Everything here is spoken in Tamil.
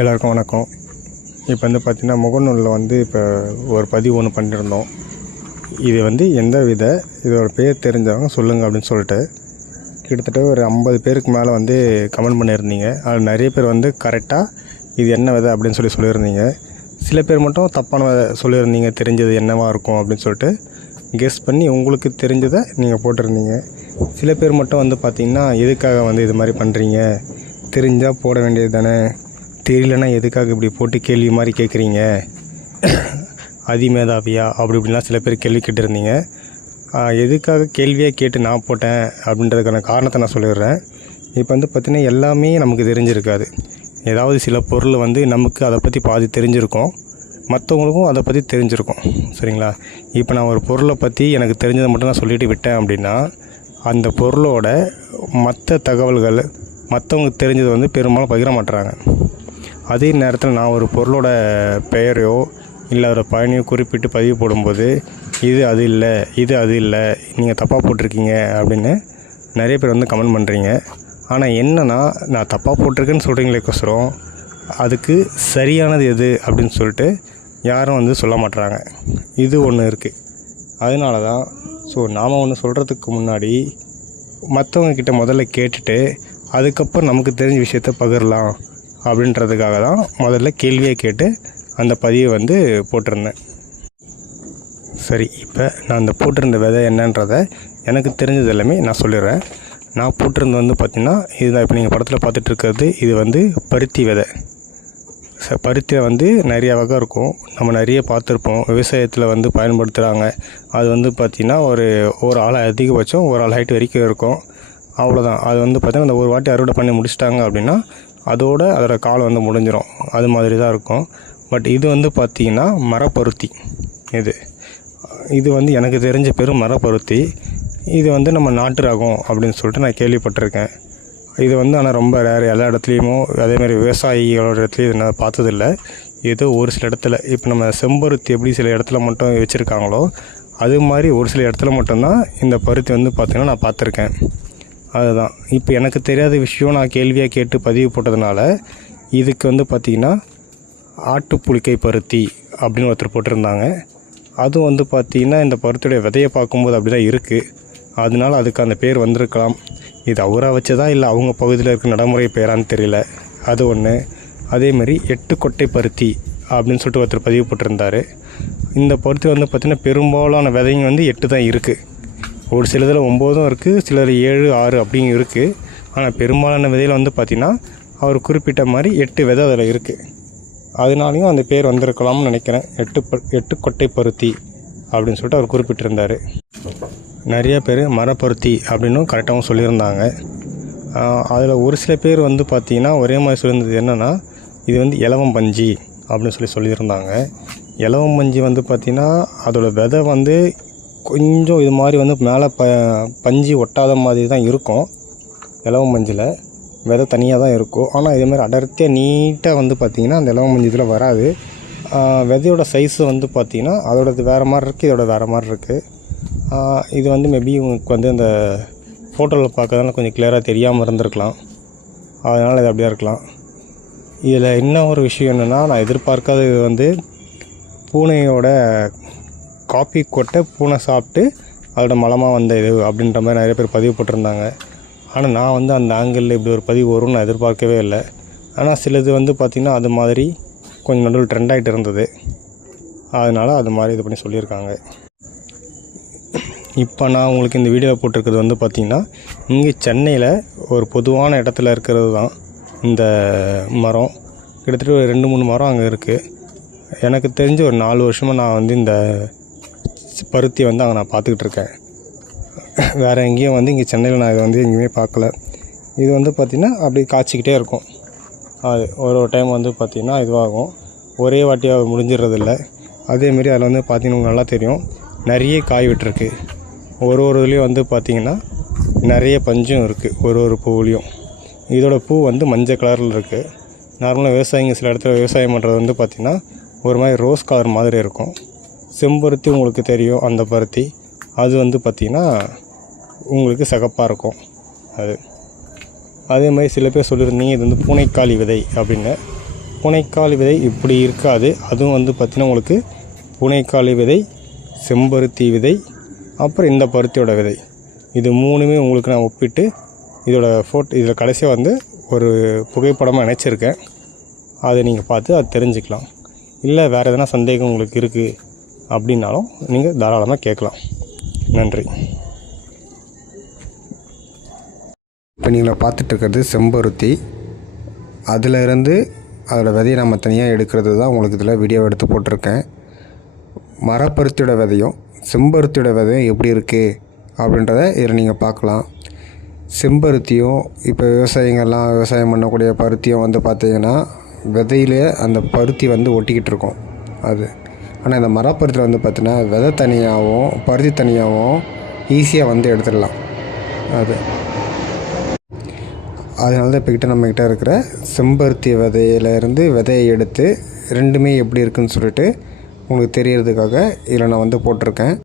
எல்லாருக்கும் வணக்கம். இப்போ வந்து பார்த்திங்கன்னா முகநூலில் இப்போ ஒரு பதிவு ஒன்று பண்ணியிருந்தோம். இது எந்த வித இதோட பேர் தெரிஞ்சவங்க சொல்லுங்கள் அப்படின்னு சொல்லிட்டு கிட்டத்தட்ட ஒரு 50 பேருக்கு மேலே கமெண்ட் பண்ணியிருந்தீங்க. அது நிறைய பேர் கரெக்டாக இது என்ன விதை அப்படின்னு சொல்லியிருந்தீங்க. சில பேர் மட்டும் தப்பான விதை சொல்லியிருந்தீங்க, தெரிஞ்சது என்னவாக இருக்கும் அப்படின்னு சொல்லிட்டு கெஸ் பண்ணி உங்களுக்கு தெரிஞ்சதை நீங்கள் போட்டிருந்தீங்க. சில பேர் மட்டும் பார்த்திங்கன்னா எதுக்காக இது மாதிரி பண்ணுறீங்க, தெரிஞ்சால் போட வேண்டியது தானே, தெரியலனா எதுக்காக இப்படி போட்டு கேள்வி மாதிரி கேட்குறீங்க, அதிமேதாவியா அப்படி இப்படிலாம் சில பேர் கேள்வி கேட்டிருந்தீங்க. எதுக்காக கேள்வியாக கேட்டு நான் போட்டேன் அப்படின்றதுக்கான காரணத்தை நான் சொல்லிடுறேன். இப்போ பார்த்திங்கன்னா எல்லாமே நமக்கு தெரிஞ்சிருக்காது. ஏதாவது சில பொருள் நமக்கு அதை பற்றி பாதி தெரிஞ்சிருக்கும், மற்றவங்களுக்கும் அதை பற்றி தெரிஞ்சிருக்கும். சரிங்களா? இப்போ நான் ஒரு பொருளை பற்றி எனக்கு தெரிஞ்சதை மட்டும் நான் சொல்லிட்டு விட்டேன் அப்படின்னா அந்த பொருளோட மற்ற தகவல்கள் மற்றவங்களுக்கு தெரிஞ்சது பெரும்பாலும் பகிர மாட்டுறாங்க. அதே நேரத்தில் நான் ஒரு பொருளோட பெயரையோ இல்லை அதோட பயனையோ குறிப்பிட்டு பதிவு போடும்போது இது அது இல்லை, இது அது இல்லை, நீங்கள் தப்பாக போட்டிருக்கீங்க அப்படின்னு நிறைய பேர் கமெண்ட் பண்ணுறீங்க. ஆனால் என்னென்னா, நான் தப்பாக போட்டிருக்கேன்னு சொல்கிறீங்களேக்கோசரம் அதுக்கு சரியானது எது அப்படின்னு சொல்லிட்டு யாரும் சொல்ல மாட்டுறாங்க. இது ஒன்று இருக்குது. அதனால தான் நாம் ஒன்று சொல்கிறதுக்கு முன்னாடி மற்றவங்கக்கிட்ட முதல்ல கேட்டுட்டு அதுக்கப்புறம் நமக்கு தெரிஞ்ச விஷயத்த பகிரலாம் அப்படின்றதுக்காக தான் முதல்ல கேள்வியை கேட்டு அந்த பதிவை போட்டிருந்தேன். சரி, இப்போ நான் அந்த போட்டிருந்த விதை என்னன்றதை எனக்கு தெரிஞ்சது எல்லாமே நான் சொல்லிடுறேன். நான் போட்டிருந்தது பார்த்திங்கன்னா இதுதான். இப்போ நீங்கள் படத்தில் பார்த்துட்ருக்கிறது இது பருத்தி விதை. பருத்தியில் நிறைய வகை இருக்கும், நம்ம நிறைய பார்த்துருப்போம். விவசாயத்தில் பயன்படுத்துகிறாங்க. அது பார்த்திங்கன்னா ஒரு ஆள் அதிகபட்சம் ஒரு ஆள் ஹைட் வரைக்கும் இருக்கும், அவ்வளோதான். அது பார்த்திங்கன்னா அந்த ஒரு வாட்டி அறுவடை பண்ணி முடிச்சிட்டாங்க அப்படின்னா அதோட காலம் முடிஞ்சிடும். அது மாதிரி தான் இருக்கும். பட் இது பார்த்திங்கன்னா மரப்பருத்தி. இது எனக்கு தெரிஞ்ச பேர் மரப்பருத்தி. இது நம்ம நாட்டு ரகம் அப்படின்னு சொல்லிட்டு நான் கேள்விப்பட்டிருக்கேன். இது ஆனால் ரொம்ப ரேர். எல்லா இடத்துலையுமோ அதேமாதிரி விவசாயிகளோட இடத்துலையும் இது நான் பார்த்ததில்ல. ஏதோ ஒரு சில இடத்துல இப்போ நம்ம செம்பருத்தி எப்படி சில இடத்துல மட்டும் வச்சுருக்காங்களோ அது மாதிரி ஒரு சில இடத்துல மட்டும்தான் இந்த பருத்தி பார்த்திங்கன்னா நான் பார்த்துருக்கேன். அதுதான். இப்போ எனக்கு தெரியாத விஷயம் நான் கேள்வியாக கேட்டு பதிவு போட்டதுனால இதுக்கு பார்த்திங்கன்னா ஆட்டுப்புழுக்கை பருத்தி அப்படின்னு ஒருத்தர் போட்டிருந்தாங்க. அதுவும் பார்த்திங்கன்னா இந்த பருத்தியுடைய விதையை பார்க்கும்போது அப்படி தான் இருக்குது. அதனால அதுக்கு அந்த பேர் வந்திருக்கலாம். இது அவராக வச்சதா இல்லை அவங்க பகுதியில் இருக்க நடைமுறை பேரான்னு தெரியல. அது ஒன்று. அதேமாதிரி 8 கொட்டை பருத்தி அப்படின்னு சொல்லிட்டு ஒருத்தர் பதிவு போட்டிருந்தார். இந்த பருத்தி பார்த்திங்கன்னா பெரும்பாலான விதைங்க 8 தான் இருக்குது. ஒரு சில இதில் 9 இருக்குது, சிலர் 7, 6 அப்படிங்க இருக்குது. ஆனால் பெரும்பாலான விதையில் பார்த்திங்கன்னா அவர் குறிப்பிட்ட மாதிரி 8 விதை அதில் இருக்குது. அதனாலையும் அந்த பேர் வந்திருக்கலாம்னு நினைக்கிறேன். 8 கொட்டை பருத்தி அப்படின்னு சொல்லிட்டு அவர் குறிப்பிட்டிருந்தார். நிறைய பேர் மரப்பருத்தி அப்படின்னும் கரெக்டாகவும் சொல்லியிருந்தாங்க. அதில் ஒரு சில பேர் பார்த்திங்கன்னா ஒரே மாதிரி சொல்லியிருந்தது என்னென்னா இது இலவம் பஞ்சி அப்படின்னு சொல்லியிருந்தாங்க. இலவம் பஞ்சி பார்த்திங்கன்னா அதோடய விதை கொஞ்சம் இது மாதிரி மேலே பஞ்சு ஒட்டாத மாதிரி தான் இருக்கும். இலவம் மஞ்சில் விதை தனியாக தான் இருக்கும். ஆனால் இதேமாதிரி அடர்த்தியாக நீட்டாக பார்த்திங்கன்னா அந்த இலவம் மஞ்சு இதில் வராது. விதையோட சைஸு பார்த்திங்கன்னா அதோடது வேறு மாதிரி இருக்குது, இதோட வேறு மாதிரி இருக்குது. இது மேபி உங்களுக்கு அந்த ஃபோட்டோவில் பார்க்கறதுனால கொஞ்சம் கிளியராக தெரியாமல் இருந்திருக்கலாம். அதனால் இது அப்படியே இருக்கலாம். இதில் இன்னும் ஒரு விஷயம் என்னென்னா, நான் எதிர்பார்க்காதது பூனையோட காப்பி கொட்டை பூனை சாப்பிட்டு அதோட மலமாக வந்த இது அப்படின்ற மாதிரி நிறைய பேர் பதிவு போட்டிருந்தாங்க. ஆனால் நான் அந்த ஆங்கிளில் இப்படி ஒரு பதிவு வரும்னு நான் எதிர்பார்க்கவே இல்லை. ஆனால் சிலது பார்த்திங்கன்னா அது மாதிரி கொஞ்சம் நடுவில் ட்ரெண்ட் ஆகிட்டு இருந்தது. அதனால் அது மாதிரி இது பண்ணி சொல்லியிருக்காங்க. இப்போ நான் உங்களுக்கு இந்த வீடியோவில் போட்டிருக்கிறது பார்த்திங்கன்னா இங்கே சென்னையில் ஒரு பொதுவான இடத்துல இருக்கிறது தான் இந்த மரம். கிட்டத்தட்ட ஒரு 2-3 மரம் அங்கே இருக்குது. எனக்கு தெரிஞ்சு ஒரு 4 வருஷமாக நான் இந்த பருத்தி அங்கே நான் பார்த்துக்கிட்டு இருக்கேன். வேறு எங்கேயும் இங்கே சென்னையில் நான் இதை எங்கேயுமே பார்க்கல. இது பார்த்திங்கன்னா அப்படி காய்ச்சிக்கிட்டே இருக்கும். அது ஒரு டைம் பார்த்திங்கன்னா இதுவாகும், ஒரே வாட்டியாக முடிஞ்சிடுறதில்ல. அதேமாரி அதில் பார்த்திங்கன்னா உங்களுக்கு நல்லா தெரியும், நிறைய காய் விட்டுருக்கு. ஒரு இதுலேயும் பார்த்திங்கன்னா நிறைய பஞ்சும் இருக்குது. ஒரு பூவுலேயும் இதோட பூ மஞ்சள் கலரில் இருக்குது. நார்மலாக விவசாயிங்க சில இடத்துல விவசாயம் பண்ணுறது பார்த்திங்கன்னா ஒரு மாதிரி ரோஸ் கலர் மாதிரி இருக்கும். செம்பருத்தி உங்களுக்கு தெரியும், அந்த பருத்தி அது பார்த்திங்கன்னா உங்களுக்கு சிகப்பாக இருக்கும். அதே மாதிரி சில பேர் சொல்லியிருந்தீங்க இது வந்து பூனைக்காளி விதை அப்படின்னு. பூனைக்காளி விதை இப்படி இருக்காது. அதுவும் வந்து பார்த்திங்கன்னா உங்களுக்கு பூனைக்காளி விதை, செம்பருத்தி விதை, அப்புறம் இந்த பருத்தியோட விதை, இது 3மே உங்களுக்கு நான் ஒப்பிட்டு இதோட இதில் கடைசியாக வந்து ஒரு புகைப்படமாக இணைச்சிருக்கேன். அதை நீங்கள் பார்த்து அதை தெரிஞ்சுக்கலாம். இல்லை வேறு எதனா சந்தேகம் உங்களுக்கு இருக்குது அப்படின்னாலும் நீங்கள் தாராளமாக கேட்கலாம். நன்றி. இப்போ நீங்கள் பார்த்துட்ருக்கிறது செம்பருத்தி. அதில் இருந்து அதோடய விதையை நம்ம தனியாக எடுக்கிறது தான் உங்களுக்கு இதில் வீடியோ எடுத்து போட்டிருக்கேன். மரப்பருத்தியோட விதையும் செம்பருத்தியோட விதையும் எப்படி இருக்குது அப்படின்றத இதில் நீங்கள் பார்க்கலாம். செம்பருத்தியும் இப்போ விவசாயம் பண்ணக்கூடிய பருத்தியும் வந்து பார்த்திங்கன்னா விதையிலே அந்த பருத்தி வந்து ஒட்டிக்கிட்டு இருக்கும் அது. ஆனால் இந்த மரப்பருத்தியில் வந்து பார்த்திங்கன்னா விதை தனியாகவும் பருத்தி தனியாகவும் ஈஸியாக வந்து எடுத்துடலாம் அது. அதனால தான் இப்போக்கிட்ட நம்மக்கிட்ட இருக்கிற செம்பருத்தி விதையிலேருந்து விதையை எடுத்து 2மே எப்படி இருக்குதுன்னு சொல்லிட்டு உங்களுக்கு தெரியறதுக்காக இதில் நான் வந்து போட்டிருக்கேன்.